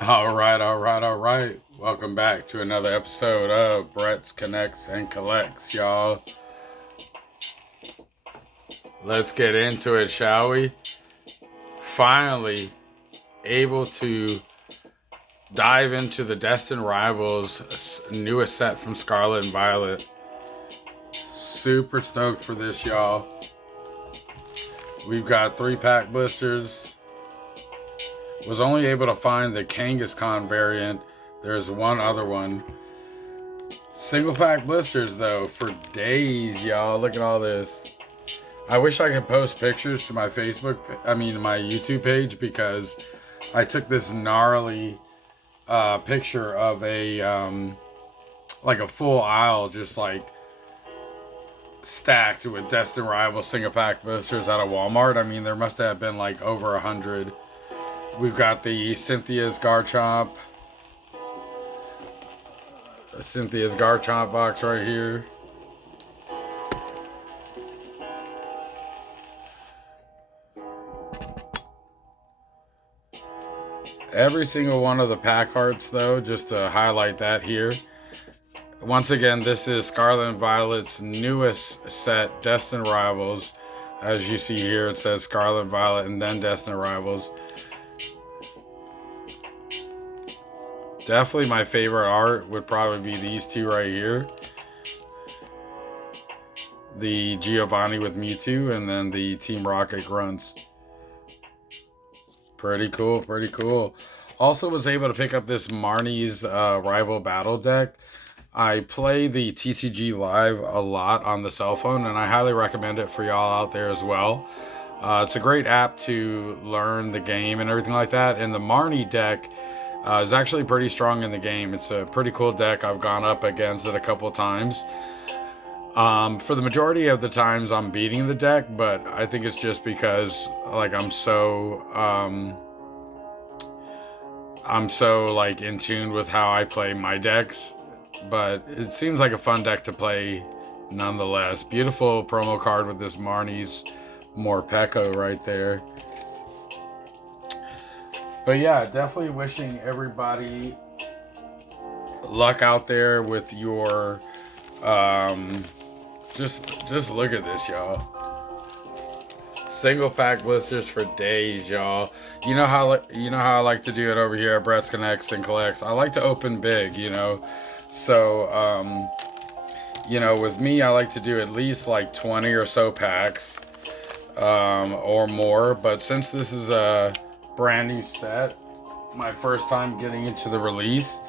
All right. Welcome back to another episode of Brett's Connects and Collects, y'all. Let's get into it, shall we? Finally, able to dive into the Destined Rivals newest set from Scarlet and Violet. Super stoked for this, y'all. We've got 3-pack blisters. Was only able to find the Kangaskhan variant. There's one other one. Single pack blisters though for days, y'all. Look at all this. I wish I could post pictures to my my YouTube page, because I took this gnarly picture of a full aisle just like stacked with Destined Rivals single pack blisters out of Walmart. I mean, there must have been like over 100. We've got the Cynthia's Garchomp box right here. Every single one of the pack arts, though, just to highlight that here. Once again, this is Scarlet and Violet's newest set, Destined Rivals. As you see here, it says Scarlet and Violet and then Destined Rivals. Definitely my favorite art would probably be these two right here. The Giovanni with Mewtwo and then the Team Rocket Grunts. Pretty cool. Also was able to pick up this Marnie's Rival Battle deck. I play the TCG Live a lot on the cell phone, and I highly recommend it for y'all out there as well. It's a great app to learn the game and everything like that. And the Marnie deck is actually pretty strong in the game. It's a pretty cool deck. I've gone up against it a couple times. For the majority of the times I'm beating the deck, but I think it's just because I'm so in tune with how I play my decks. But it seems like a fun deck to play nonetheless. Beautiful promo card with this Marnie's Morpeko right there. But yeah, definitely wishing everybody luck out there with your just look at this, y'all. Single pack blisters for days, y'all. You know how I like to do it over here at Brett's Connects and Collects. I like to open big, So with me, I like to do at least like 20 or so packs or more. But since this is a brand new set, my first time getting into the release,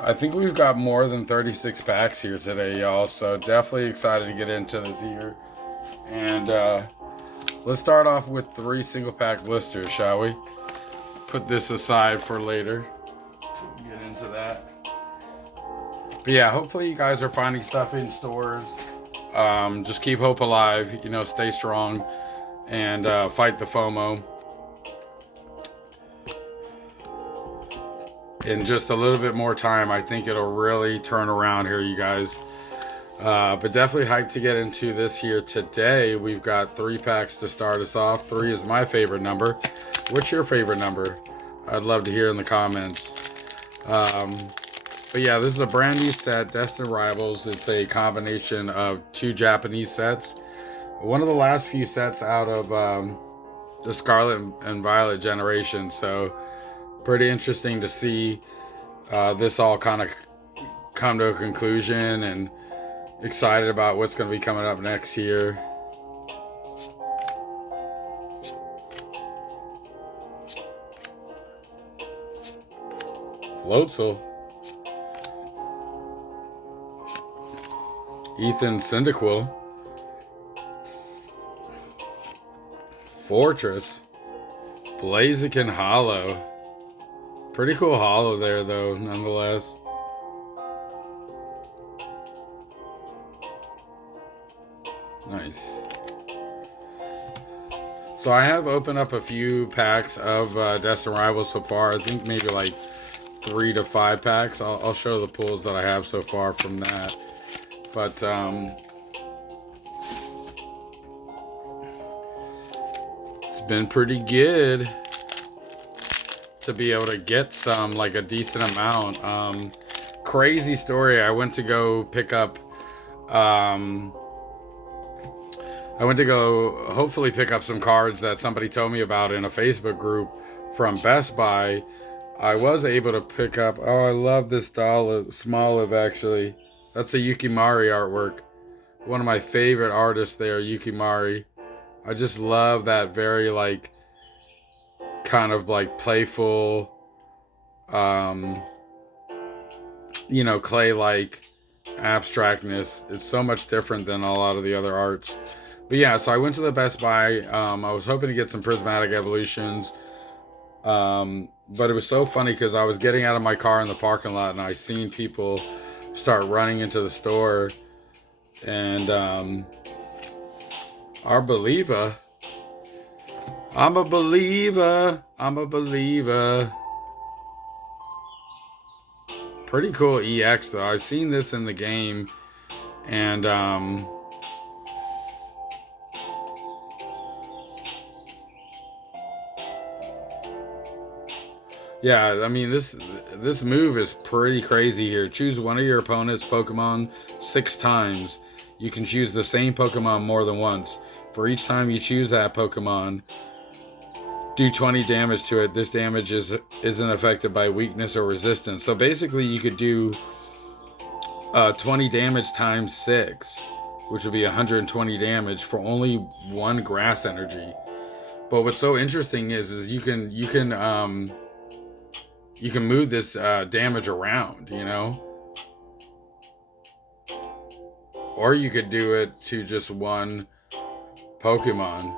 I think we've got more than 36 packs here today, y'all. So definitely excited to get into this here. And let's start off with 3 single pack blisters, shall we? Put this aside for later. Get into that. But yeah, hopefully you guys are finding stuff in stores. Just keep hope alive. Stay strong and fight the FOMO. In just a little bit more time, I think it'll really turn around here, you guys. But definitely hyped to get into this here today. We've got 3 packs to start us off. 3 is my favorite number. What's your favorite number? I'd love to hear in the comments. But yeah, this is a brand new set, Destined Rivals. It's a combination of 2 Japanese sets. One of the last few sets out of the Scarlet and Violet generation. So pretty interesting to see this all kind of come to a conclusion, and excited about what's going to be coming up next here. Floatzel. Ethan Cyndaquil. Fortress. Blaziken Hollow. Pretty cool hollow there, though, nonetheless. Nice. So I have opened up a few packs of Destined Rivals so far. I think maybe like 3 to 5 packs. I'll show the pulls that I have so far from that. But it's been pretty good. to be able to get some, like a decent amount. Crazy story. I went to go pick up, hopefully pick up some cards that somebody told me about in a Facebook group from Best Buy. I was able to pick up, oh, I love this doll of Smoliv, actually. That's a Yukimari artwork. One of my favorite artists there, Yukimari. I just love that very, like, kind of like playful, you know, clay-like abstractness. It's so much different than a lot of the other arts. But yeah, so I went to the Best Buy. I was hoping to get some prismatic evolutions. But it was so funny because I was getting out of my car in the parking lot and I seen people start running into the store. And our believer, I'm a believer. Pretty cool EX though. I've seen this in the game, and yeah, I mean this move is pretty crazy here. Choose one of your opponent's Pokemon 6 times. You can choose the same Pokemon more than once. For each time you choose that Pokemon, do 20 damage to it. This damage isn't affected by weakness or resistance. So basically you could do 20 damage times 6, which would be 120 damage for only 1 grass energy. But what's so interesting is you can move this damage around, you know? Or you could do it to just one Pokemon.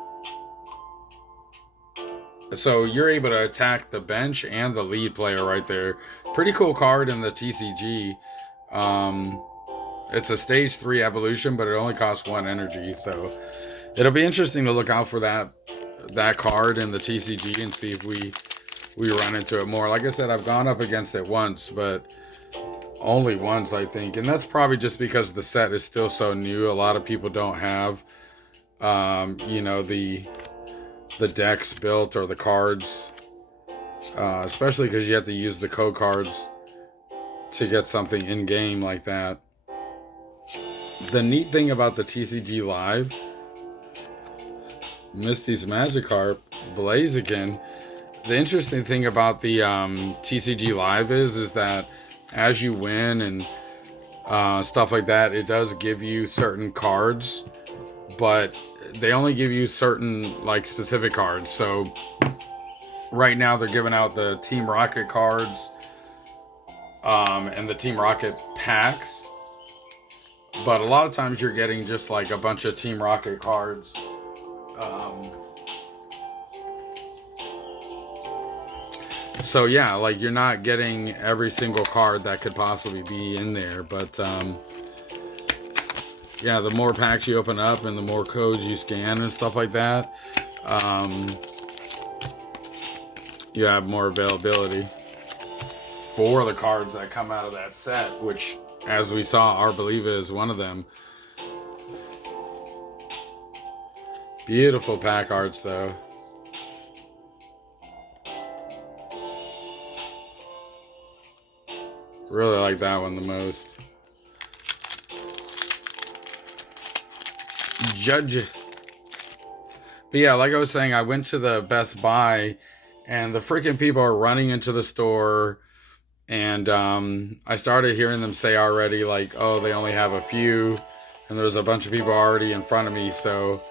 So you're able to attack the bench and the lead player right there. Pretty cool card in the TCG. It's a stage 3 evolution, but it only costs 1 energy. So it'll be interesting to look out for that card in the TCG and see if we run into it more. Like I said, I've gone up against it once, but only once, I think. And that's probably just because the set is still so new. A lot of people don't have, you know, the decks built or the cards, especially because you have to use the code cards to get something in game like that. The neat thing about the TCG Live, Misty's Magikarp, Blaziken, the interesting thing about the TCG Live is that as you win and stuff like that, it does give you certain cards, but they only give you certain, like, specific cards. So right now they're giving out the Team Rocket cards and the Team Rocket packs, but a lot of times you're getting just like a bunch of Team Rocket cards. So yeah, like, you're not getting every single card that could possibly be in there, but yeah, the more packs you open up and the more codes you scan and stuff like that, you have more availability for the cards that come out of that set, which, as we saw, Our Believer is one of them. Beautiful pack arts, though. Really like that one the most. Judge. But yeah, like I was saying, I went to the Best Buy and the freaking people are running into the store, and I started hearing them say already, like, oh, they only have a few, and there was a bunch of people already in front of me. So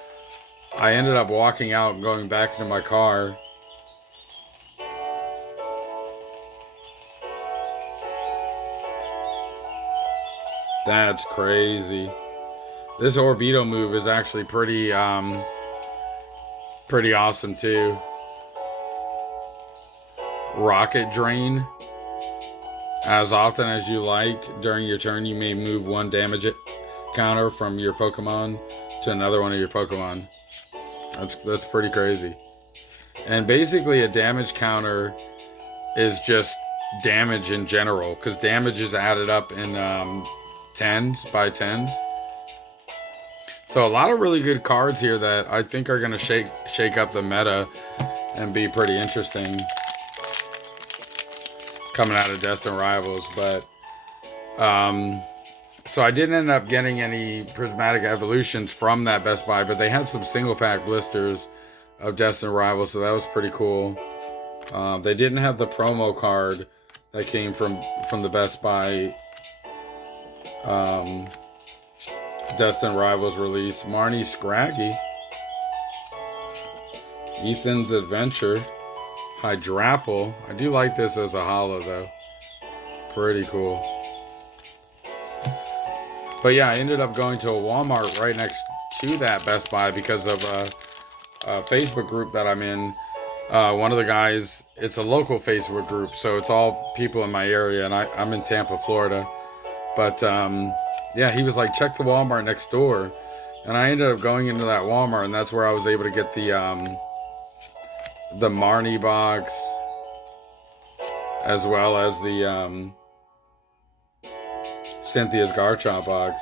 I ended up walking out and going back into my car. That's crazy. This Orbeeto move is actually pretty awesome too. Rocket Drain. As often as you like, during your turn, you may move 1 damage counter from your Pokemon to another one of your Pokemon. That's pretty crazy. And basically a damage counter is just damage in general, because damage is added up in 10s by 10s. So a lot of really good cards here that I think are going to shake up the meta and be pretty interesting. coming out of Destined Rivals. But so I didn't end up getting any prismatic evolutions from that Best Buy, but they had some single pack blisters of Destined Rivals, so that was pretty cool. They didn't have the promo card that came from the Best Buy Destined Rivals release. Marnie Scraggy, Ethan's Adventure, Hydrapple. I do like this as a holo though. Pretty cool. But yeah, I ended up going to a Walmart right next to that Best Buy because of a Facebook group that I'm in. One of the guys, it's a local Facebook group, so it's all people in my area, and I'm in Tampa, Florida. But yeah, he was like, check the Walmart next door. And I ended up going into that Walmart, and that's where I was able to get the Marnie box, as well as the Cynthia's Garchomp box.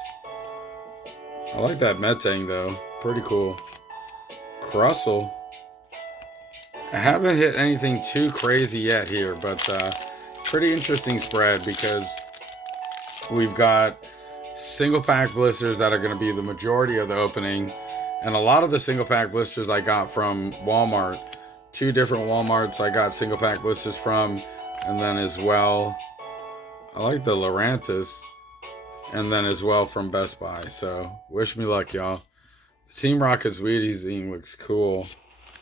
I like that Metang though, pretty cool. Crustle. I haven't hit anything too crazy yet here, but pretty interesting spread because we've got single pack blisters that are going to be the majority of the opening, and a lot of the single pack blisters I got from Walmart. 2 different Walmarts I got single pack blisters from, and then as well, I like the Lurantis, and then as well from Best Buy. So wish me luck, y'all. The Team Rocket's Weeding looks cool.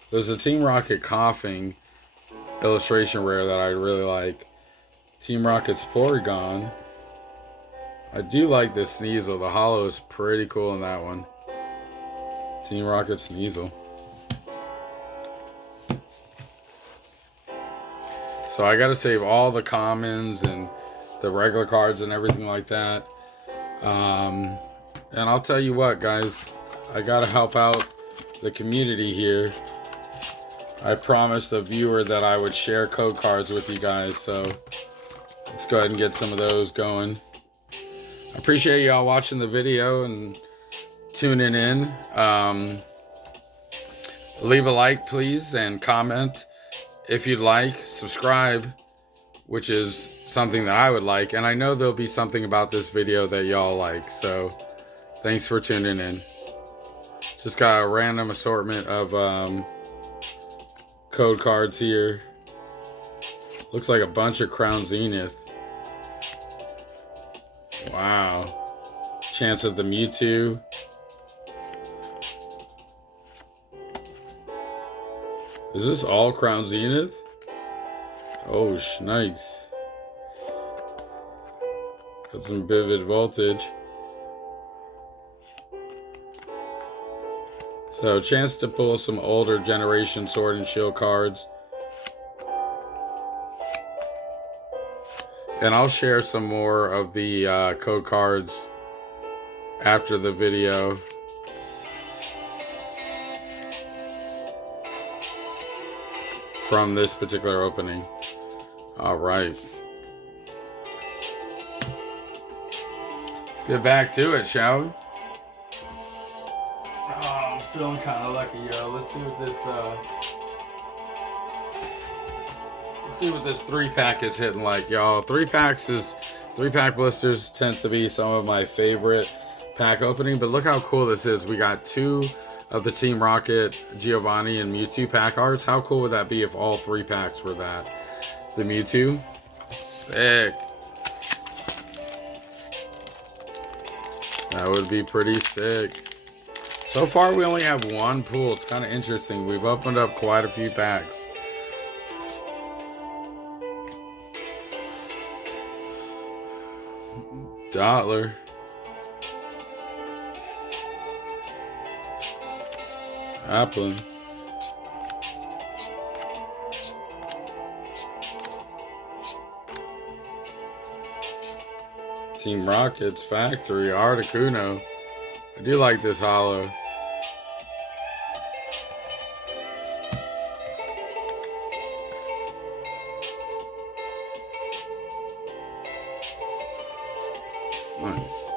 There's a Team Rocket coughing illustration rare that I really like. Team Rocket's Porygon. I do like this Sneasel. The holo is pretty cool in that one. Team Rocket Sneasel. So I gotta save all the commons and the regular cards and everything like that. And I'll tell you what, guys, I gotta help out the community here. I promised a viewer that I would share code cards with you guys, so let's go ahead and get some of those going. I appreciate y'all watching the video and tuning in. Leave a like, please, and comment if you'd like. Subscribe, which is something that I would like, and I know there'll be something about this video that y'all like, so thanks for tuning in. Just got a random assortment of code cards here. Looks like a bunch of Crown Zenith. Wow. Chance of the Mewtwo. Is this all Crown Zenith? Oh, nice. Got some Vivid Voltage. So, chance to pull some older generation Sword and Shield cards. And I'll share some more of the code cards after the video. From this particular opening. All right. Let's get back to it, shall we? Oh, I'm feeling kind of lucky, yo. Let's see what this 3-pack is hitting like, y'all. 3-pack blisters tends to be some of my favorite pack opening, but look how cool this is. We got 2 of the Team Rocket, Giovanni, and Mewtwo pack arts. How cool would that be if all 3 packs were that? The Mewtwo. Sick. That would be pretty sick. So far, we only have 1 pool. It's kind of interesting. We've opened up quite a few packs. Dottler. Applin. Team Rockets Factory, Articuno. I do like this holo. Nice.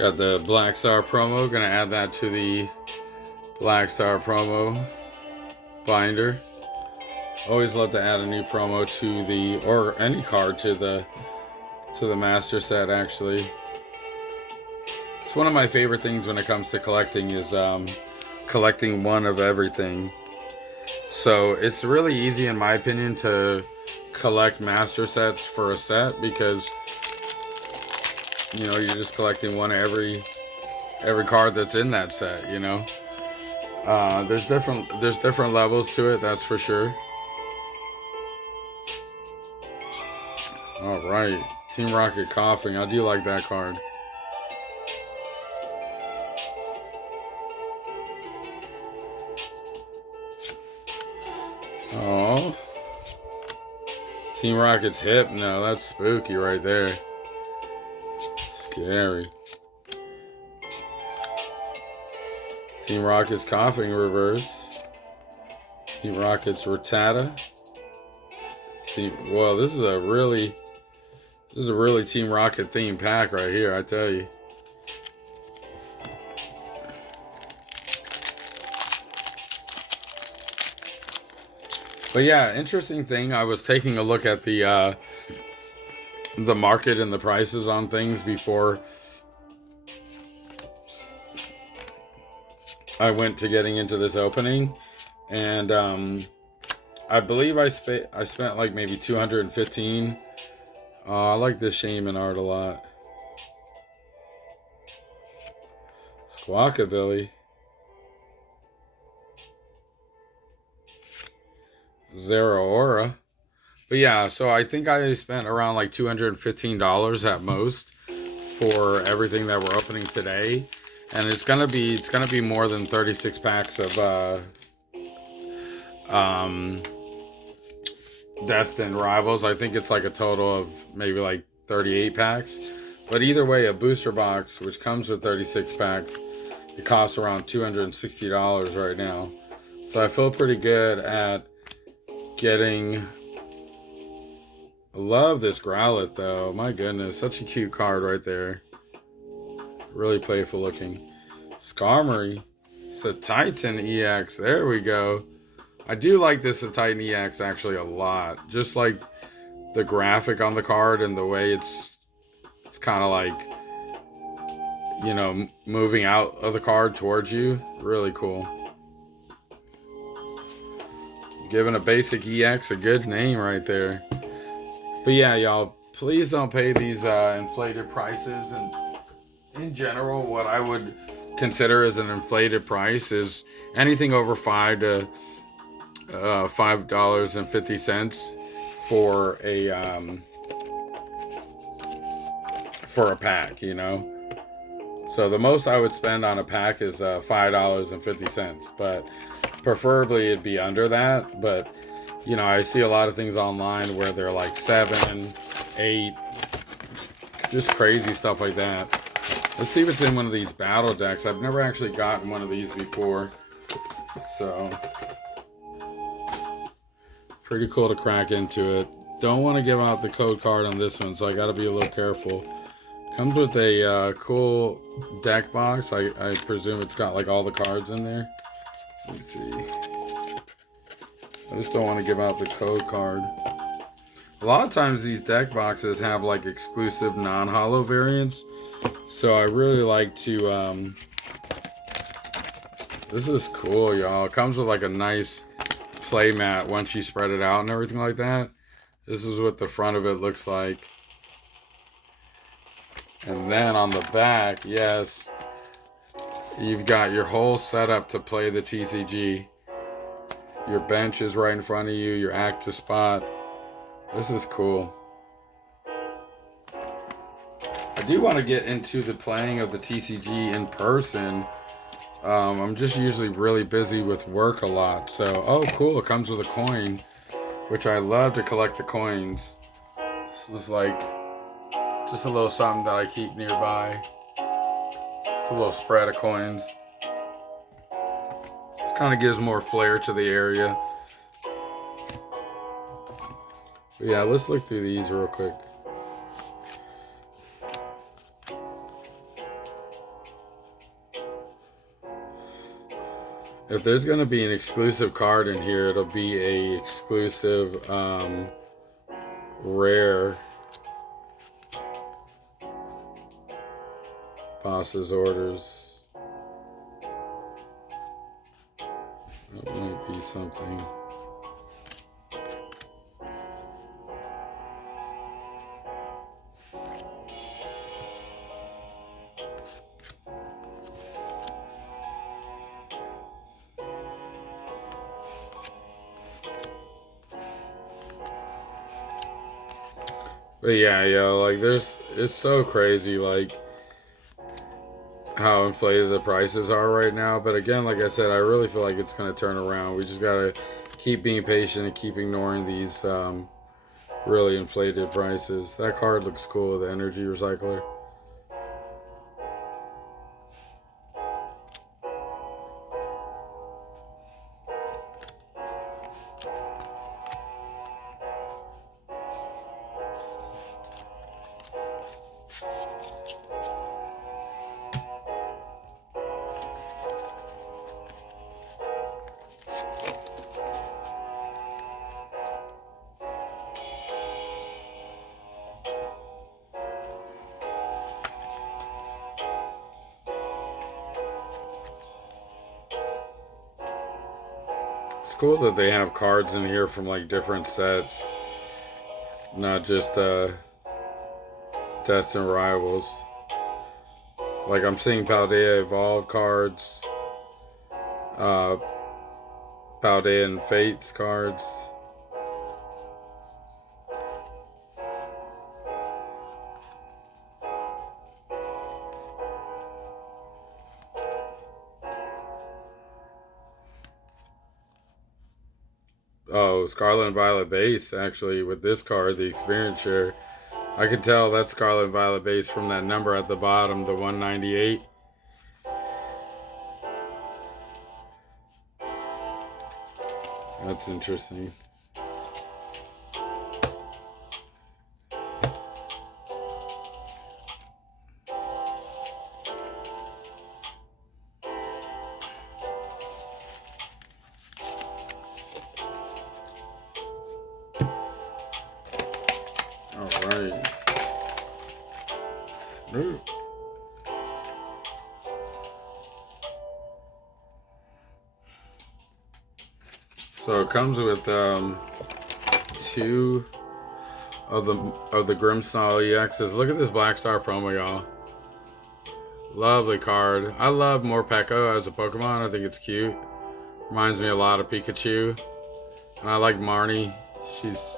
Got the Black Star promo. Gonna add that to the Black Star promo binder. Always love to add a new promo to the, or any card to the master set. Actually, it's one of my favorite things when it comes to collecting is collecting one of everything. So it's really easy, in my opinion, to collect master sets for a set because you know you're just collecting one of every card that's in that set. You know, there's different levels to it, that's for sure. All right, Team Rocket coughing. I do like that card. Oh, Team Rocket's hip. No, that's spooky right there. Scary. Team Rocket's coughing reverse. Team Rocket's Rattata. Well, this is a really Team Rocket themed pack right here, I tell you. But yeah, interesting thing. I was taking a look at the market and the prices on things before I went to getting into this opening, and I believe I spent like maybe $215. I like this Shaman art a lot. Squawkabilly. Zeraora. But yeah, so I think I spent around like $215 at most for everything that we're opening today. And it's gonna be more than 36 packs of Destined Rivals. I think it's like a total of maybe like 38 packs. But either way, a booster box, which comes with 36 packs, it costs around $260 right now. So I feel pretty good at getting. I love this Growlithe though. My goodness, such a cute card right there. Really playful looking. Skarmory. It's a Titan EX. There we go. I do like this Titan EX actually a lot. Just like the graphic on the card and the way it's kind of like, you know, moving out of the card towards you. Really cool. Giving a basic EX a good name right there. But yeah, y'all, please don't pay these inflated prices. And in general, what I would consider as an inflated price is anything over $5.50 for a pack, you know. So the most I would spend on a pack is $5.50, but preferably it'd be under that. But you know, I see a lot of things online where they're like 7, 8, just crazy stuff like that. Let's see if it's in one of these battle decks. I've never actually gotten one of these before, so pretty cool to crack into it. Don't want to give out the code card on this one, so I got to be a little careful. Comes with a cool deck box. I presume it's got like all the cards in there. Let me see. I just don't want to give out the code card. A lot of times these deck boxes have like exclusive non-holo variants. So I really like to, this is cool, y'all. It comes with like a nice play mat once you spread it out and everything like that. This is what the front of it looks like. And then on the back, yes, you've got your whole setup to play the TCG. Your bench is right in front of you, your active spot. This is cool. I do want to get into the playing of the TCG in person. I'm just usually really busy with work a lot. So, oh cool, it comes with a coin, which I love to collect the coins. This is like just a little something that I keep nearby. It's a little spread of coins. This kind of gives more flair to the area. But yeah, let's look through these real quick. If there's going to be an exclusive card in here, it'll be a exclusive rare Boss's Orders. That might be something. But yeah, yo, like it's so crazy, like how inflated the prices are right now. But again, like I said, I really feel like it's gonna turn around. We just gotta keep being patient and keep ignoring these really inflated prices. That card looks cool, the energy recycler. It's cool that they have cards in here from like different sets, not just Destined Rivals. Like I'm seeing Paldea Evolve cards, uh, Paldea and Fates cards. Oh, Scarlet Violet base, actually, with this card, the experience share. I could tell that's Scarlet Violet base from that number at the bottom, the 198. That's interesting. Alright. Ooh. So it comes with two of the Grimstyle EXs. Look at this Black Star promo, y'all. Lovely card. I love Morpeko as a Pokemon. I think it's cute. Reminds me a lot of Pikachu. And I like Marnie. She's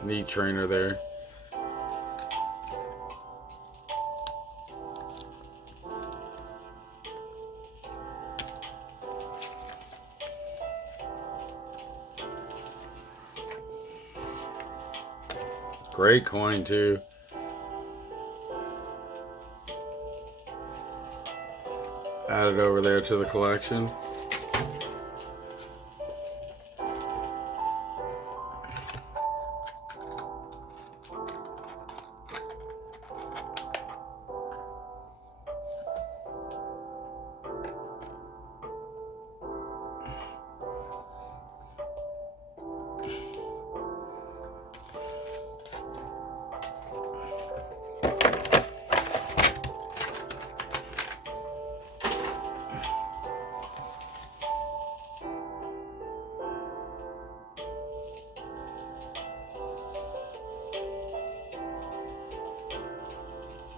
a neat trainer there. Great coin too. Add it over there to the collection.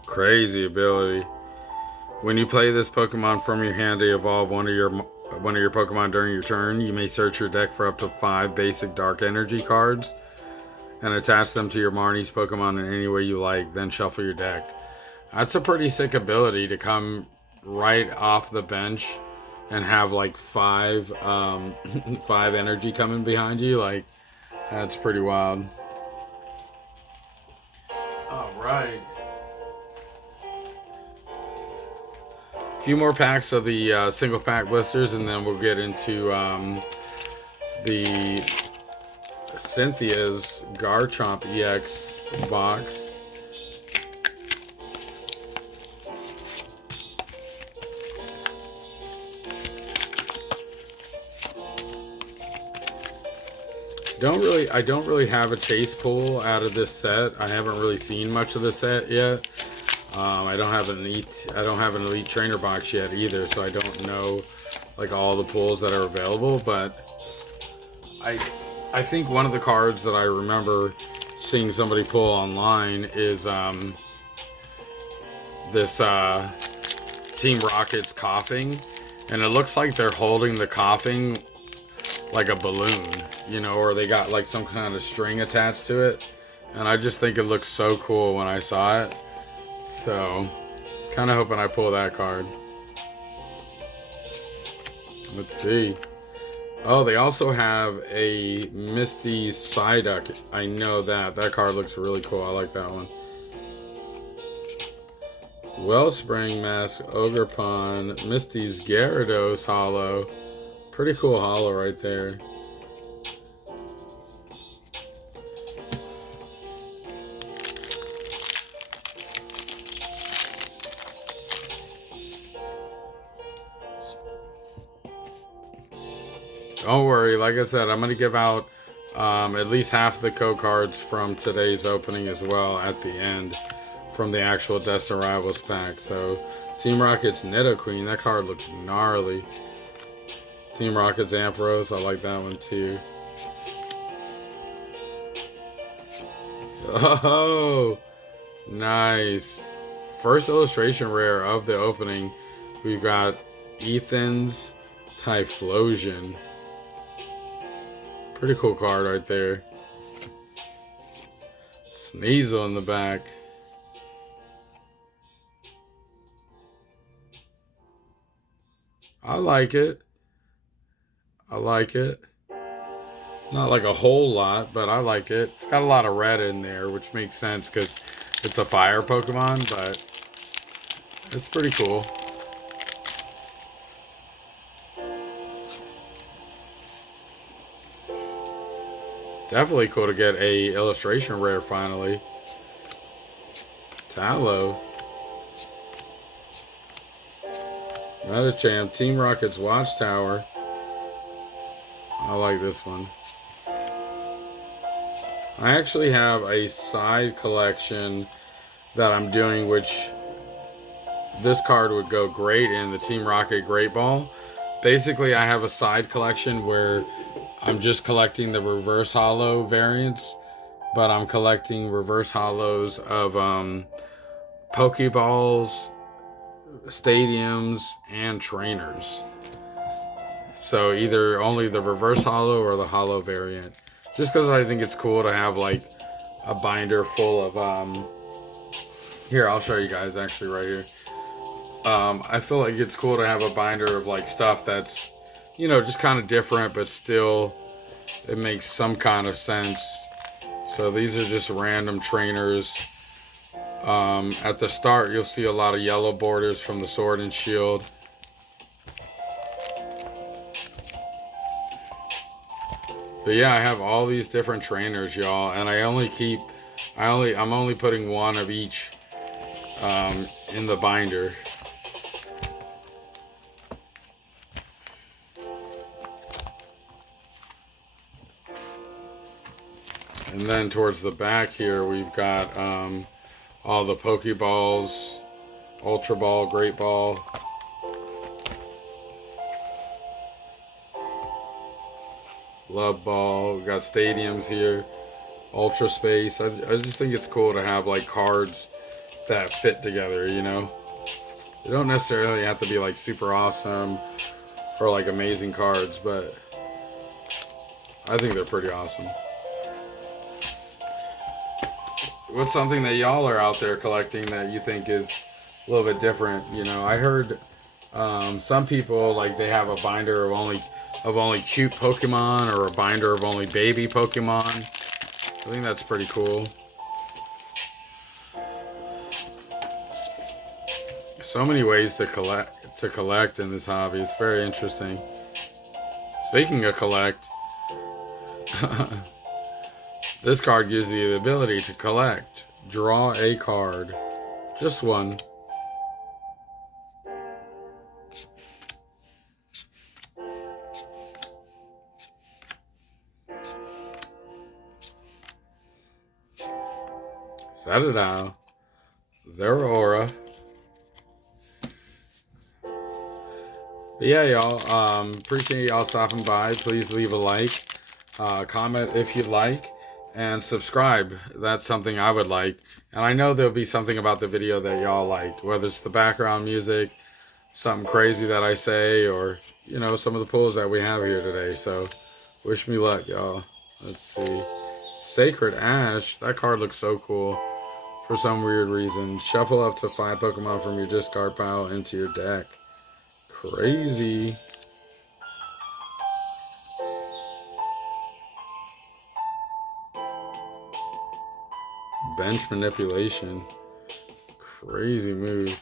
Crazy ability. When you play this Pokemon from your hand to evolve one of your Pokemon during your turn, you may search your deck for up to 5 basic Dark Energy cards and attach them to your Marnie's Pokemon in any way you like, then shuffle your deck. That's a pretty sick ability to come right off the bench and have like 5 5 energy coming behind you. Like, that's pretty wild. All right. Few more packs of the single pack blisters, and then we'll get into the Cynthia's Garchomp EX box. I don't really have a chase pull out of this set. I haven't really seen much of the set yet. I don't have an elite trainer box yet either, so I don't know like all the pulls that are available. But I think one of the cards that I remember seeing somebody pull online is this Team Rocket's coughing, and it looks like they're holding the coughing like a balloon, you know, or they got like some kind of string attached to it, and I just think it looks so cool when I saw it. So, kind of hoping I pull that card. Let's see. Oh, they also have a Misty Psyduck. I know that. That card looks really cool. I like that one. Wellspring Mask, Ogerpon, Misty's Gyarados holo. Pretty cool holo right there. Don't worry, like I said, I'm going to give out at least half the code cards from today's opening as well at the end from the actual Destined Rivals pack. So, Team Rocket's Nidoqueen, that card looks gnarly. Team Rocket's Ampharos, I like that one too. Oh, nice. First illustration rare of the opening, we've got Ethan's Typhlosion. Pretty cool card right there. Sneasel in the back. I like it. I like it. Not like a whole lot, but I like it. It's got a lot of red in there, which makes sense because it's a fire Pokemon, but it's pretty cool. Definitely cool to get a illustration rare finally. Tallow. Metachamp, Team Rocket's Watchtower. I like this one. I actually have a side collection that I'm doing, which this card would go great in the Team Rocket Great Ball. Basically, I have a side collection where I'm just collecting the reverse holo variants, but I'm collecting reverse holos of Pokeballs, stadiums, and trainers. So either only the reverse holo or the holo variant. Just because I think it's cool to have like a binder full of here, I'll show you guys actually right here. I feel like it's cool to have a binder of like stuff that's, you know, just kind of different, but still it makes some kind of sense. So these are just random trainers. At the start, you'll see a lot of yellow borders from the Sword and Shield. But yeah, I have all these different trainers, y'all, and I'm only putting one of each in the binder. And then towards the back here, we've got all the Pokeballs, Ultra Ball, Great Ball. Love Ball. We got stadiums here. Ultra Space. I just think it's cool to have like cards that fit together, you know? They don't necessarily have to be like super awesome or like amazing cards, but I think they're pretty awesome. What's something that y'all are out there collecting that you think is a little bit different? You know, I heard some people like they have a binder of only cute Pokemon or a binder of only baby Pokemon. I think that's pretty cool. So many ways to collect in this hobby. It's very interesting. Speaking of collect, this card gives you the ability to collect. Draw a card. Just one. Citadel. Zero Aura. But yeah, y'all. Appreciate y'all stopping by. Please leave a like. Comment if you like. And subscribe. That's something I would like. And I know there'll be something about the video that y'all like. Whether it's the background music, something crazy that I say, or, you know, some of the pulls that we have here today. So, wish me luck, y'all. Let's see. Sacred Ash. That card looks so cool. For some weird reason. Shuffle up to 5 Pokemon from your discard pile into your deck. Crazy. Bench manipulation. Crazy move.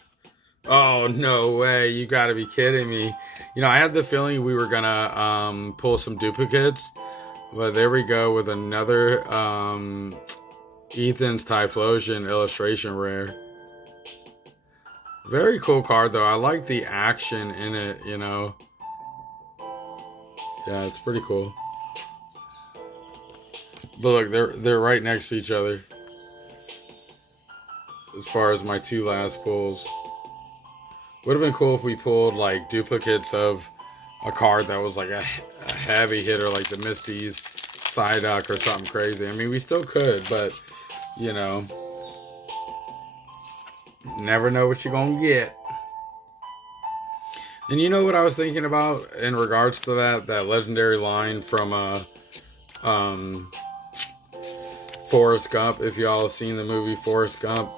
Oh, no way. You gotta be kidding me. You know, I had the feeling we were gonna pull some duplicates. But there we go with another Ethan's Typhlosion illustration rare. Very cool card, though. I like the action in it, you know. Yeah, it's pretty cool. But look, they're right next to each other. As far as my two last pulls. Would have been cool if we pulled like duplicates of a card that was like a heavy hitter, like the Misty's Psyduck or something crazy. I mean, we still could, but you know, never know what you're gonna get. And you know what I was thinking about in regards to that legendary line from Forrest Gump. If y'all have seen the movie Forrest Gump,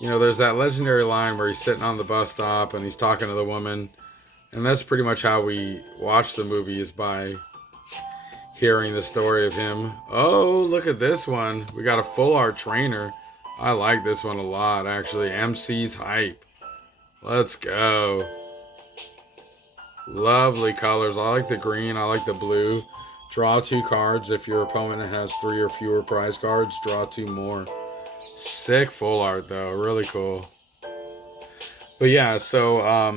you know, there's that legendary line where he's sitting on the bus stop and he's talking to the woman. And that's pretty much how we watch the movie, is by hearing the story of him. Oh, look at this one. We got a full art trainer. I like this one a lot, actually. MC's Hype. Let's go. Lovely colors. I like the green. I like the blue. Draw 2 cards. If your opponent has 3 or fewer prize cards, draw 2 more. Sick full art, though. Really cool. But yeah, so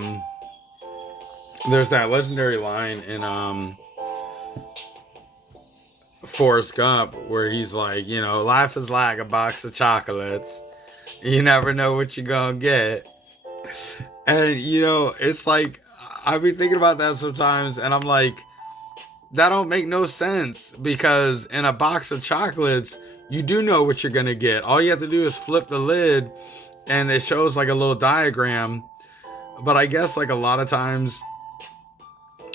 there's that legendary line in Forrest Gump where he's like, you know, life is like a box of chocolates. You never know what you're gonna get. And, you know, it's like, I be thinking about that sometimes, and I'm like, that don't make no sense, because in a box of chocolates, you do know what you're gonna get. All you have to do is flip the lid, and it shows like a little diagram. But I guess like a lot of times,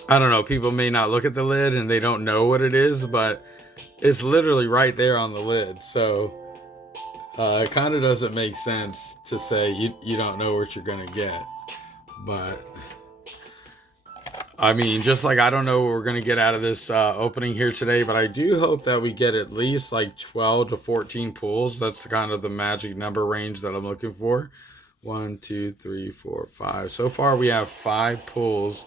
I don't know, people may not look at the lid and they don't know what it is, but it's literally right there on the lid. So it kind of doesn't make sense to say you don't know what you're gonna get. But I mean, just like I don't know what we're going to get out of this opening here today, but I do hope that we get at least like 12 to 14 pulls. That's kind of the magic number range that I'm looking for. 1, 2, 3, 4, 5. So far we have 5 pulls.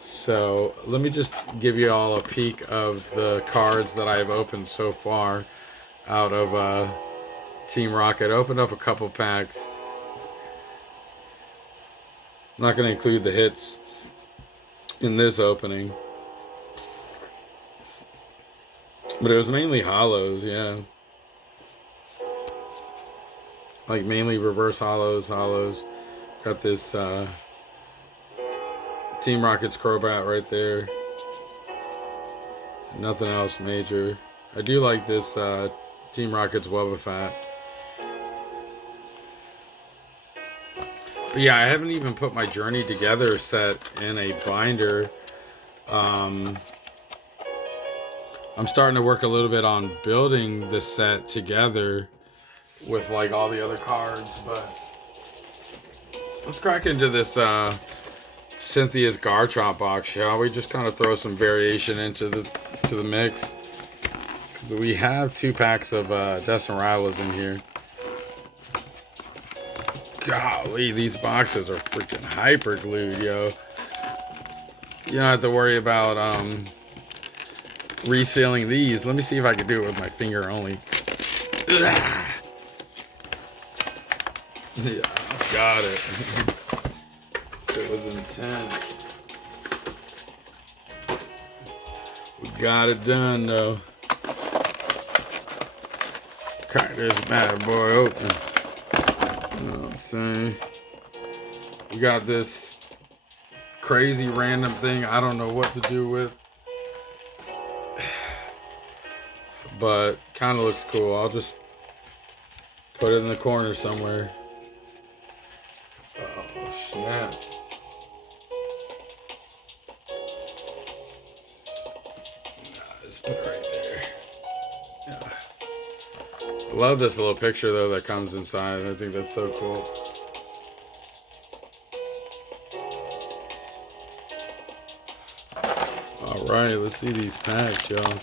So let me just give you all a peek of the cards that I've opened so far out of Team Rocket. Opened up a couple packs. I'm not going to include the hits in this opening, but it was mainly hollows. Yeah, like mainly reverse hollows. Got this Team Rocket's Crobat right there. Nothing else major. I do like this Team Rocket's Wobbuffet. But yeah, I haven't even put my Journey Together set in a binder. I'm starting to work a little bit on building the set together with like all the other cards, but let's crack into this Cynthia's Garchomp box, shall we? Just kind of throw some variation into the mix. We have 2 packs of Destined Rivals in here. Golly, these boxes are freaking hyper glued, yo. You don't have to worry about resealing these. Let me see if I can do it with my finger only. Yeah, got it. It was intense. We got it done, though. Crack this bad boy open. Let's see. We got this crazy random thing I don't know what to do with, but kind of looks cool. I'll just put it in the corner somewhere. Oh, snap. Just put it right there. Yeah. I love this little picture, though, that comes inside. I think that's so cool. All right, let's see these packs, y'all.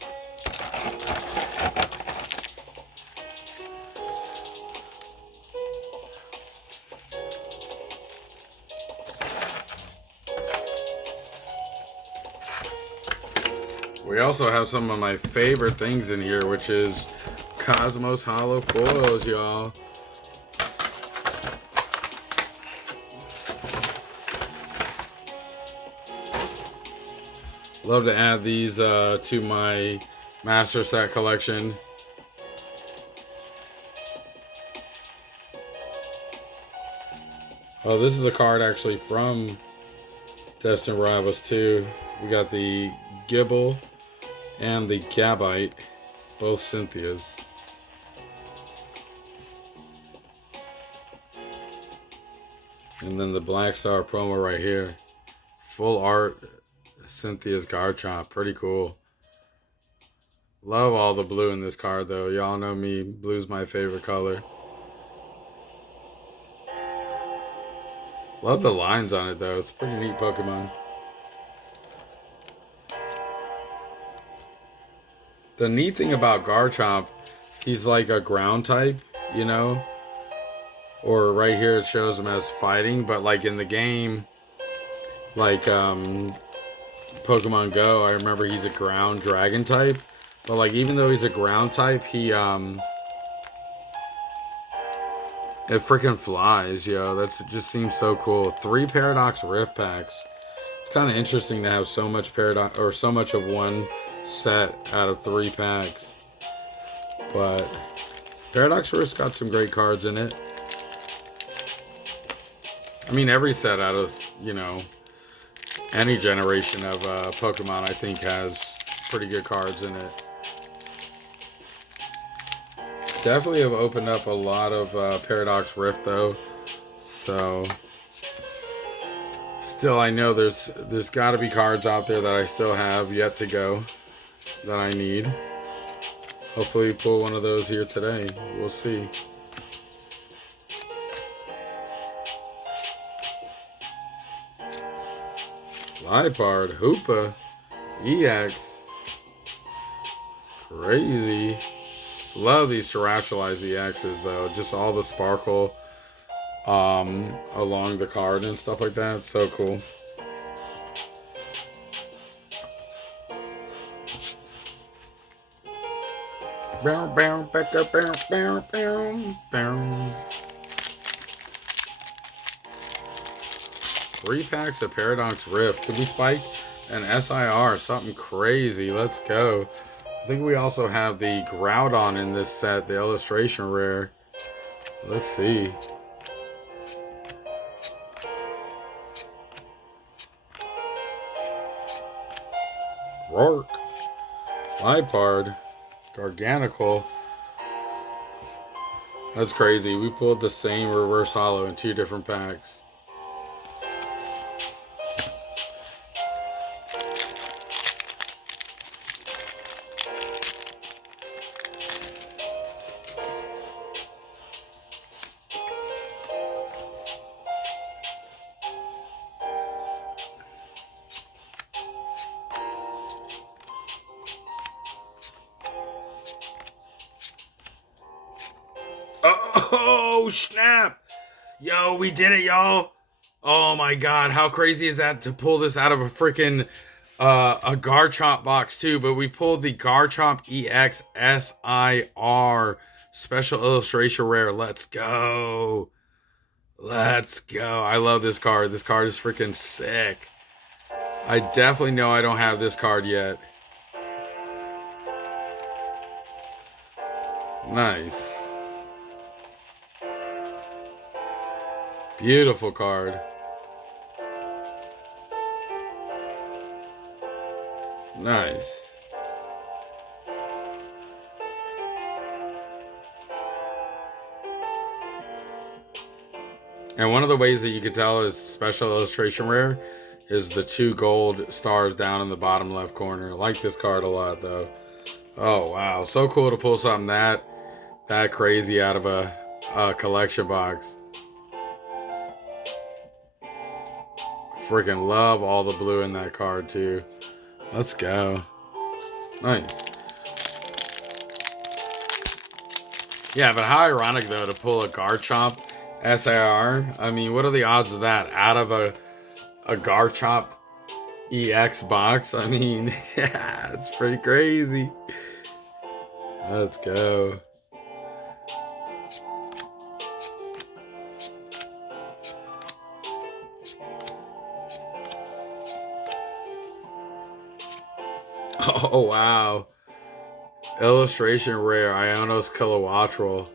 We also have some of my favorite things in here, which is Cosmos Hollow Foils, y'all. Love to add these to my Master Set collection. Oh, this is a card actually from Destined Rivals too. We got the Gibble and the Gabite, both Cynthia's. And then the Black Star promo right here. Full art, Cynthia's Garchomp. Pretty cool. Love all the blue in this card though. Y'all know me, blue's my favorite color. Love the lines on it though. It's a pretty neat Pokemon. The neat thing about Garchomp, he's like a ground type, you know? Or right here it shows him as fighting, but like in the game, like Pokemon Go, I remember he's a ground dragon type. But like even though he's a ground type, he it freaking flies, yo. It just seems so cool. 3 Paradox Rift packs. It's kind of interesting to have so much Paradox, or so much of one set out of 3 packs. But Paradox Rift's got some great cards in it. I mean, every set out of, you know, any generation of Pokemon, I think, has pretty good cards in it. Definitely have opened up a lot of Paradox Rift, though. So, still, I know there's got to be cards out there that I still have yet to go that I need. Hopefully, pull one of those here today. We'll see. Lipard, Hoopa, EX. Crazy. Love these Terrestrialized EXs though. Just all the sparkle along the card and stuff like that. It's so cool. Bow, bow, back up, bow, bow, bow, bow. 3 packs of Paradox Rift. Could we spike an SIR? Something crazy. Let's go. I think we also have the Groudon in this set, the illustration rare. Let's see. Rourke, Lipard, Garganacl. That's crazy. We pulled the same reverse holo in 2 different packs. Oh, snap. Yo, we did it, y'all. Oh, my God. How crazy is that to pull this out of a freaking a Garchomp box, too? But we pulled the Garchomp EX SIR special illustration rare. Let's go. Let's go. I love this card. This card is freaking sick. I definitely know I don't have this card yet. Nice. Beautiful card. Nice. And one of the ways that you can tell is special illustration rare is the 2 gold stars down in the bottom left corner. I like this card a lot though. Oh wow, so cool to pull something that crazy out of a collection box. Freaking love all the blue in that card too. Let's go. Nice. Yeah, but how ironic though to pull a Garchomp SIR. I mean, what are the odds of that out of a Garchomp EX box? I mean, yeah, it's pretty crazy. Let's go. Oh wow. Illustration rare Ionos Kilowattrel.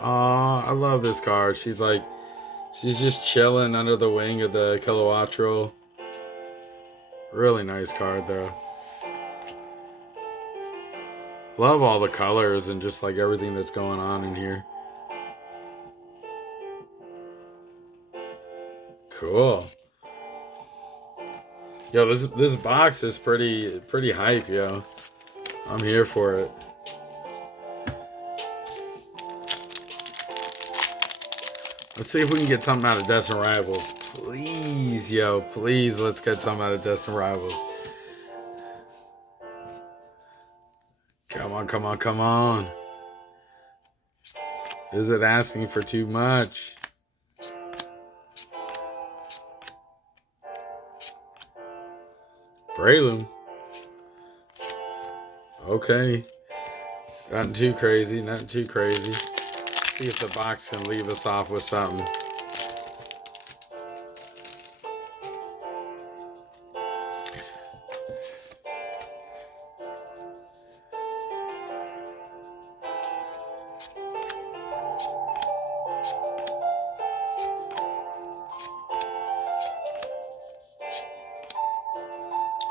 Aw, I love this card. She's just chilling under the wing of the Kilowattrel. Really nice card though. Love all the colors and just like everything that's going on in here. Cool. Yo, this box is pretty hype, yo. I'm here for it. Let's see if we can get something out of Destined Rivals. Please, yo, please, let's get something out of Destined Rivals. Come on, come on, come on. Is it asking for too much? Breloom. Okay. Nothing too crazy, nothing too crazy. See if the box can leave us off with something.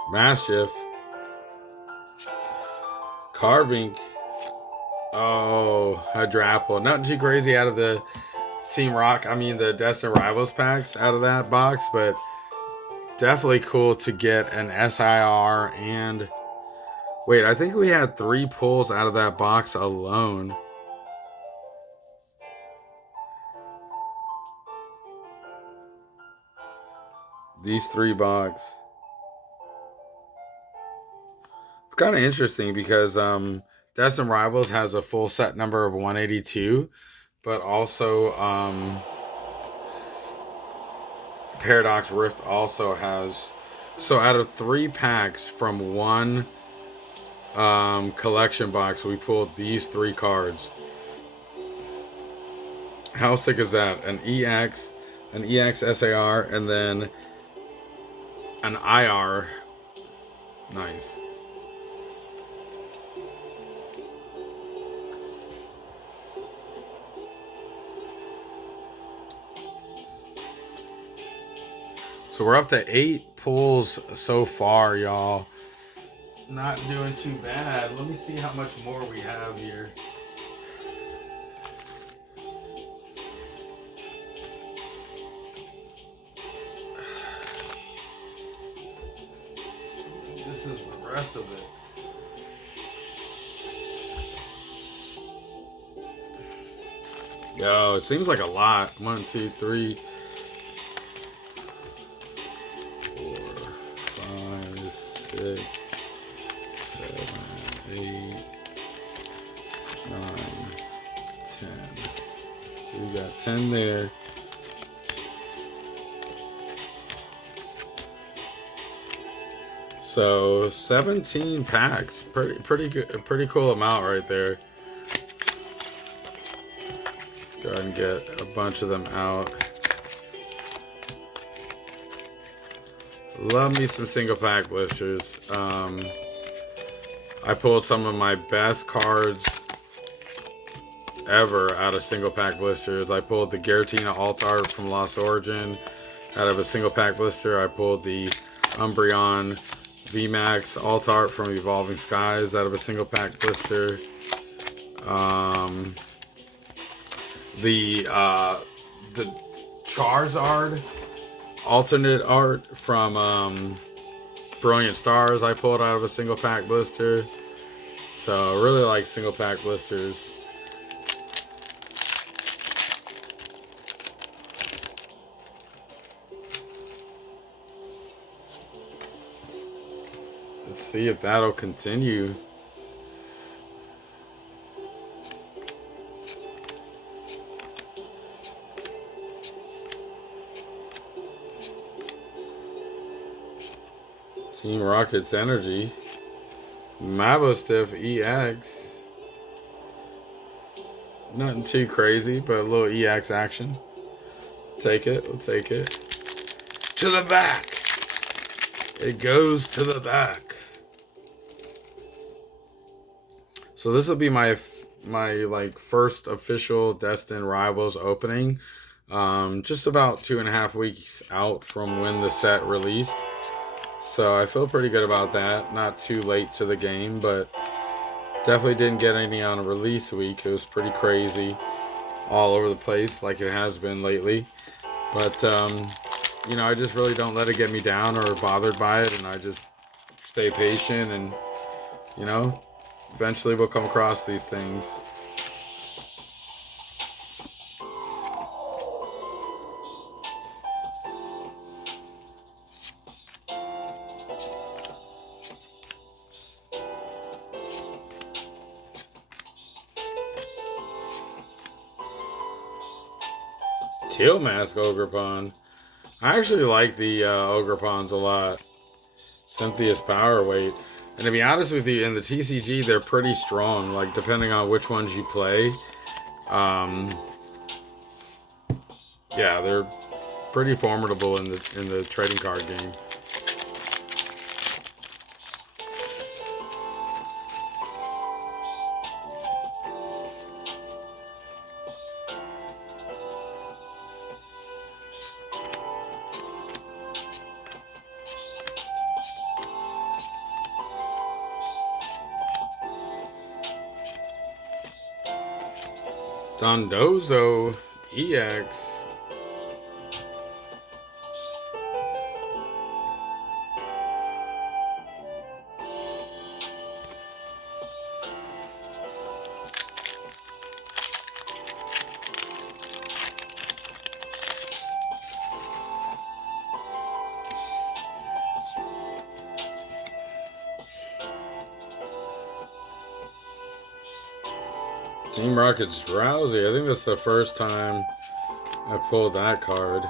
Mastiff. Carbink. Oh, Hydrapple. Nothing too crazy out of the the Destined Rivals packs out of that box, but definitely cool to get an SIR and... Wait, I think we had 3 pulls out of that box alone. These 3 box. It's kind of interesting because Destined Rivals has a full set number of 182, but also Paradox Rift also has... So out of 3 packs from 1 collection box, we pulled these 3 cards. How sick is that? An EX SAR, and then an IR. Nice. So we're up to 8 pulls so far, y'all. Not doing too bad. Let me see how much more we have here. This is the rest of it. Yo, it seems like a lot. 1, 2, 3, 4, 5, 6, 7, 8, 9, 10. We got 10 there. So 17 packs. Pretty good, pretty cool amount right there. Let's go ahead and get a bunch of them out. Love me some single pack blisters. I pulled some of my best cards ever out of single pack blisters. I pulled the Giratina Alt Art from Lost Origin out of a single pack blister. I pulled the Umbreon VMAX Alt Art from Evolving Skies out of a single pack blister. The Charizard alternate art from Brilliant Stars I pulled out of a single pack blister. So I really like single pack blisters. Let's see if that'll continue. Team Rocket's Energy. Mabostiff EX. Nothing too crazy, but a little EX action. Take it. We'll take it. To the back. It goes to the back. So this will be my like first official Destined Rivals opening. Just about 2.5 weeks out from when the set released. So I feel pretty good about that. Not too late to the game, but definitely didn't get any on a release week. It was pretty crazy all over the place like it has been lately. But, you know, I just really don't let it get me down or bothered by it. And I just stay patient and, you know, eventually we'll come across these things. Teal Mask Ogerpon. I actually like the Ogerpons a lot. Cynthia's Power Weight. And to be honest with you, in the TCG, they're pretty strong. Like, depending on which ones you play. Yeah, they're pretty formidable in the trading card game. Dondozo EX. Team Rocket's Drowsy. I think that's the first time I pulled that card.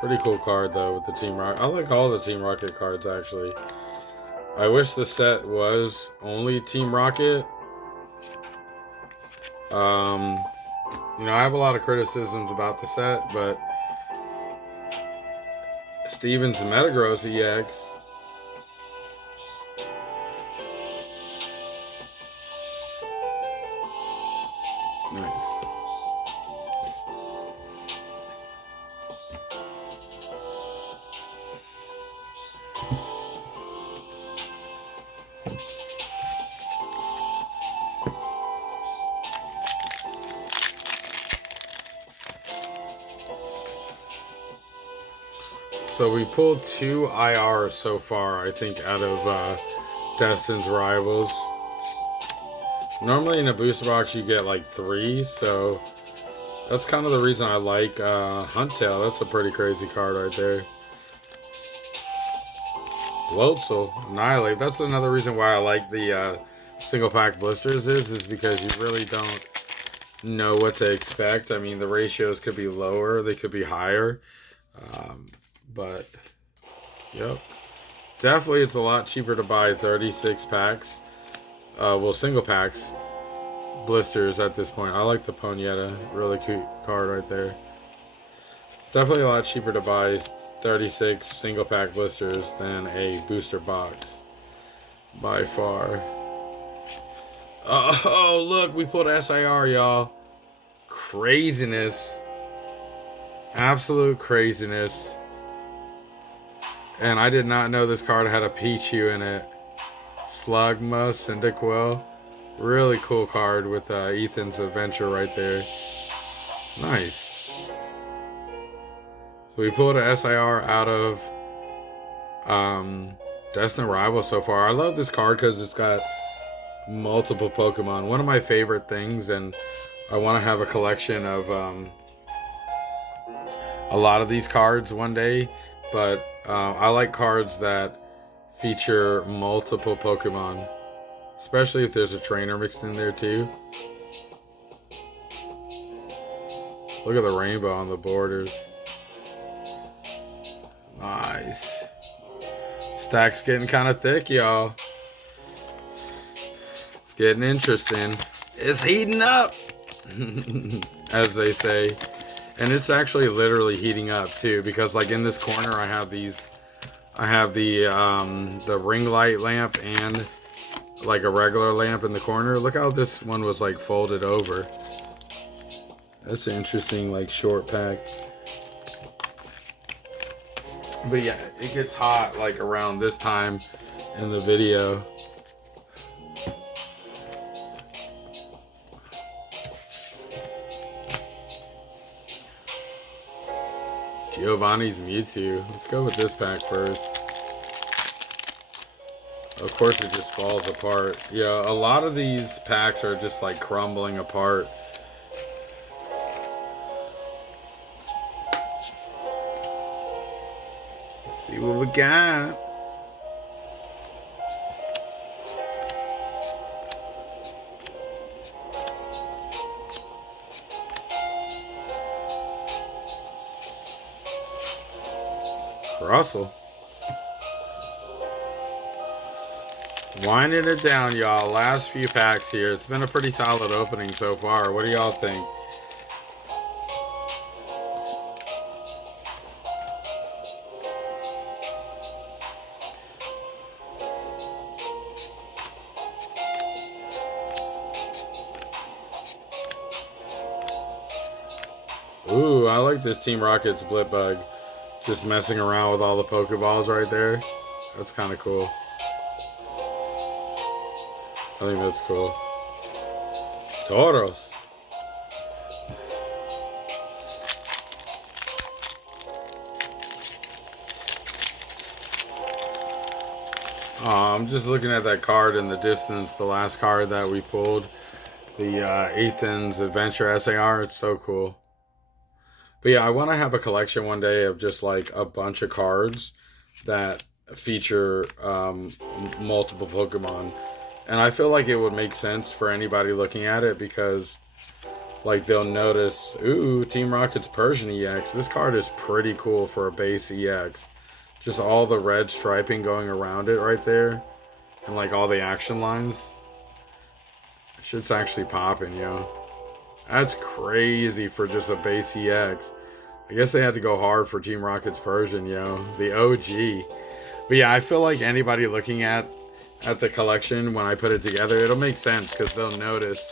Pretty cool card though with the Team Rocket. I like all the Team Rocket cards actually. I wish the set was only Team Rocket. You know, I have a lot of criticisms about the set, but Steven's Metagross EX. Nice. So we pulled 2 IRs so far, I think, out of Destined Rivals. Normally in a booster box you get like 3, so that's kind of the reason I like Huntail. That's a pretty crazy card right there. Bloatzel, Annihilate. That's another reason why I like the single pack blisters is because you really don't know what to expect. I mean, the ratios could be lower, they could be higher. But, yep. Definitely it's a lot cheaper to buy 36 packs. Well, single packs, blisters at this point. I like the Ponyta, really cute card right there. It's definitely a lot cheaper to buy 36 single pack blisters than a booster box, by far. Oh, look, we pulled SIR, y'all. craziness. Absolute craziness. And I did not know this card had a Pichu in it. Slugma, Cyndaquil. Really cool card with Ethan's adventure right there. Nice. So we pulled a SIR out of Destined Rivals so far. I love this card because it's got multiple Pokemon. One of my favorite things, and I want to have a collection of a lot of these cards one day, but I like cards that feature multiple Pokemon, especially if there's a trainer mixed in there too. Look at the rainbow on the borders. Nice. Stack's getting kind of thick, y'all. It's getting interesting. It's heating up, as they say. And it's actually literally heating up too, because like in this corner I have these, I have the ring light lamp and like a regular lamp in the corner. Look how this one was like folded over. That's an interesting like short pack. But yeah, it gets hot like around this time in the video. Giovanni's Mewtwo. Let's go with this pack first. Of course it just falls apart. Yeah, a lot of these packs are just like crumbling apart. Let's see what we got. Russell. Winding it down, y'all. Last few packs here. It's been a pretty solid opening so far. What do y'all think? Ooh, I like this Team Rocket's Blipbug. Just messing around with all the Pokeballs right there. That's kind of cool. I think that's cool. Tauros. I'm just looking at that card in the distance, the last card that we pulled. The Ethan's Adventure SAR. It's so cool. But yeah, I want to have a collection one day of just like a bunch of cards that feature multiple Pokemon. And I feel like it would make sense for anybody looking at it because like they'll notice, ooh, Team Rocket's Persian EX. This card is pretty cool for a base EX. Just all the red striping going around it right there. And like all the action lines. Shit's actually popping, yo. That's crazy for just a base EX. I guess they had to go hard for Team Rocket's Persian, yo. The OG. But yeah, I feel like anybody looking at the collection when I put it together, it'll make sense because they'll notice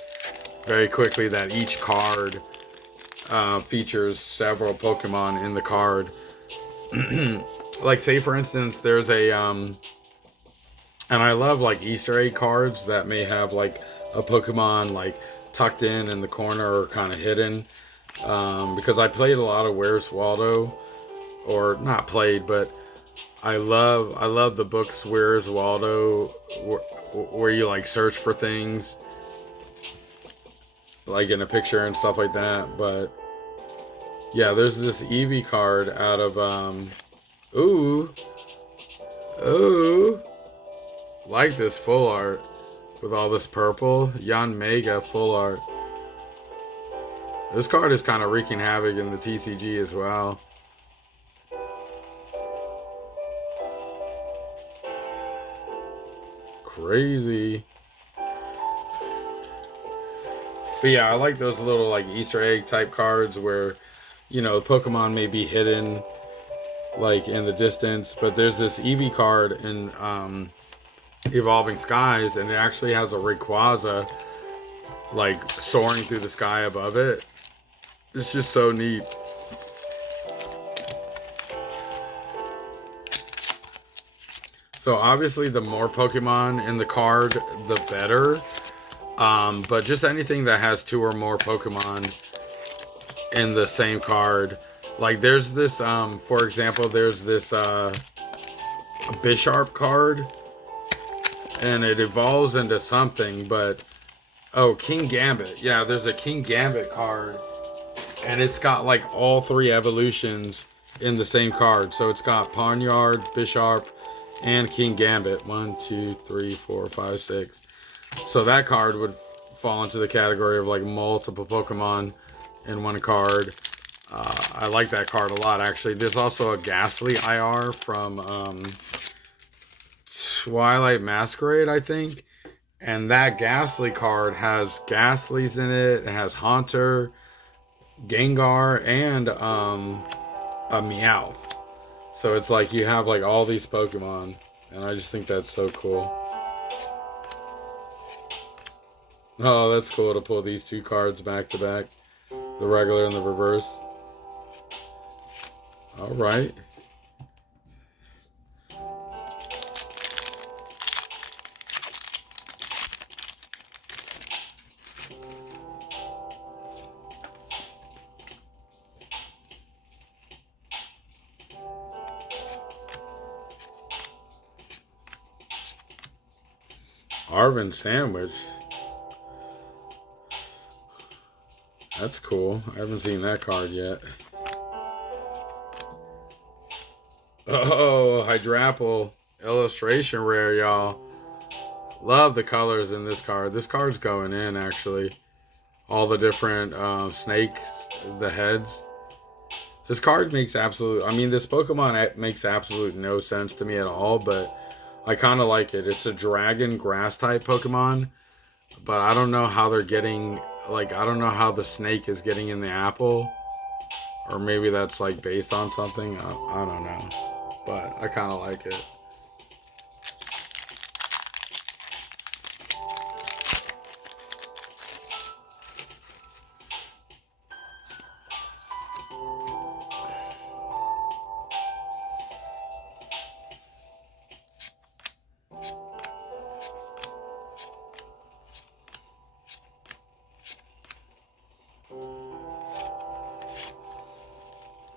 very quickly that each card features several Pokemon in the card. Like say for instance, there's a and I love like Easter egg cards that may have like a Pokemon like tucked in the corner or kind of hidden, because I played a lot of Where's Waldo, or not played, but I love the books Where's Waldo, where you like search for things like in a picture and stuff like that. But yeah, there's this Eevee card out of ooh, like this full art with all this purple. Yan Mega full art. This card is kind of wreaking havoc in the TCG as well. Crazy. But yeah, I like those little like Easter egg type cards where, you know, Pokemon may be hidden like in the distance, but there's this Eevee card in Evolving Skies, and it actually has a Rayquaza like soaring through the sky above it. It's just so neat. So obviously the more Pokemon in the card, the better. But just anything that has 2 or more Pokemon in the same card. Like there's this, for example, there's this Bisharp card. And it evolves into something, but... Oh, King Gambit. Yeah, there's a King Gambit card. And it's got like all 3 evolutions in the same card. So it's got Pawniard, Bisharp, and King Gambit. 1, 2, 3, 4, 5, 6. So that card would fall into the category of like multiple Pokemon in one card. I like that card a lot, actually. There's also a Ghastly IR from Twilight Masquerade, I think. And that Ghastly card has Ghastlies in it. It has Haunter, Gengar, and a Meowth. So it's like you have like all these Pokemon. And I just think that's so cool. Oh, that's cool to pull these 2 cards back to back. The regular and the reverse. Alright. Arvin Sandwich. That's cool. I haven't seen that card yet. Oh, Hydrapple. Illustration rare, y'all. Love the colors in this card. This card's going in, actually. All the different snakes, the heads. This card makes absolute... I mean, this Pokemon makes absolute no sense to me at all, but I kind of like it. It's a dragon grass type Pokemon, but I don't know how they're getting... Like, I don't know how the snake is getting in the apple. Or maybe that's, like, based on something. I don't know. But I kind of like it.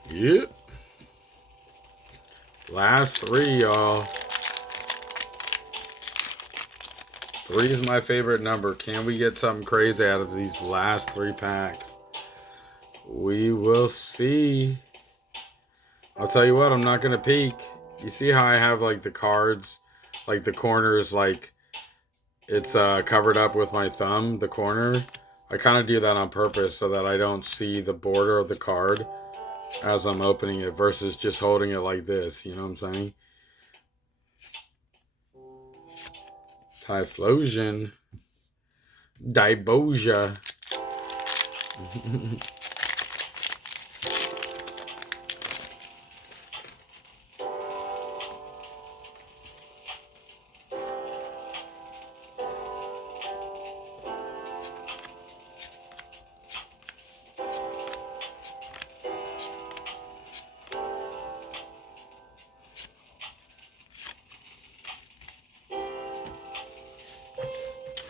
Yep. Last 3, y'all. 3 is my favorite number. Can we get something crazy out of these last 3 packs? We will see. I'll tell you what, I'm not going to peek. You see how I have like the cards, like the corners, like it's covered up with my thumb, the corner? I kind of do that on purpose so that I don't see the border of the card as I'm opening it versus just holding it like this. You know what I'm saying? Typhlosion. Diboja.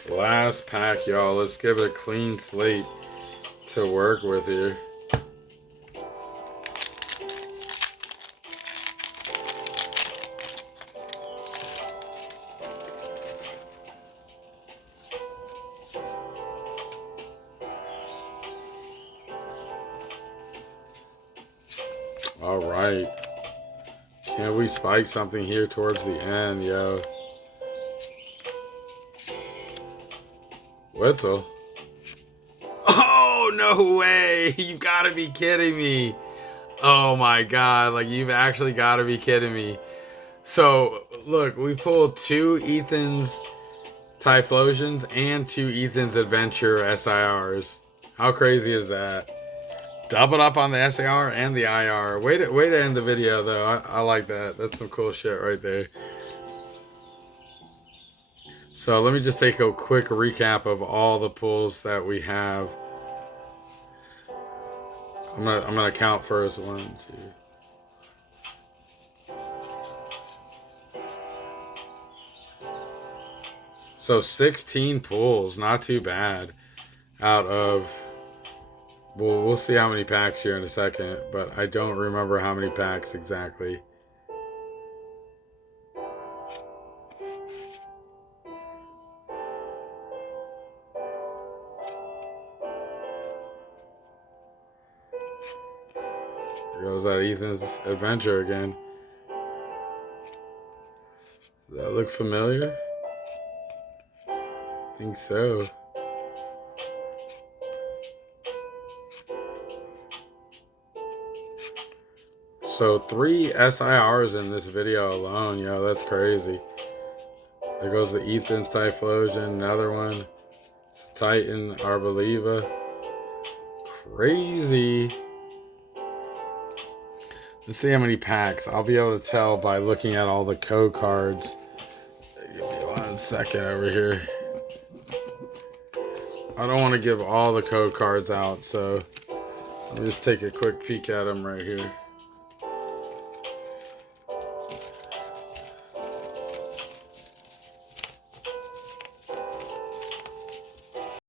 Last pack, y'all. Let's give it a clean slate to work with here. All right. Can we spike something here towards the end, yo? Wetzel. Oh, no way. You've got to be kidding me. Oh, my God. Like, you've actually got to be kidding me. So, look, we pulled 2 Ethan's Typhlosions and 2 Ethan's Adventure SIRs. How crazy is that? Doubled up on the SAR and the IR. Way to end the video, though. I like that. That's some cool shit right there. So let me just take a quick recap of all the pulls that we have. I'm gonna count first. 1, 2. So 16 pulls, not too bad. Out of, well, we'll see how many packs here in a second, but I don't remember how many packs exactly. There goes that Ethan's adventure again. Does that look familiar? I think so. So 3 SIRs in this video alone, yo, that's crazy. There goes the Ethan's Typhlosion, another one. It's a Titan, Arboliva. Crazy. Let's see how many packs. I'll be able to tell by looking at all the code cards. Give me 1 second over here. I don't want to give all the code cards out, so let me just take a quick peek at them right here.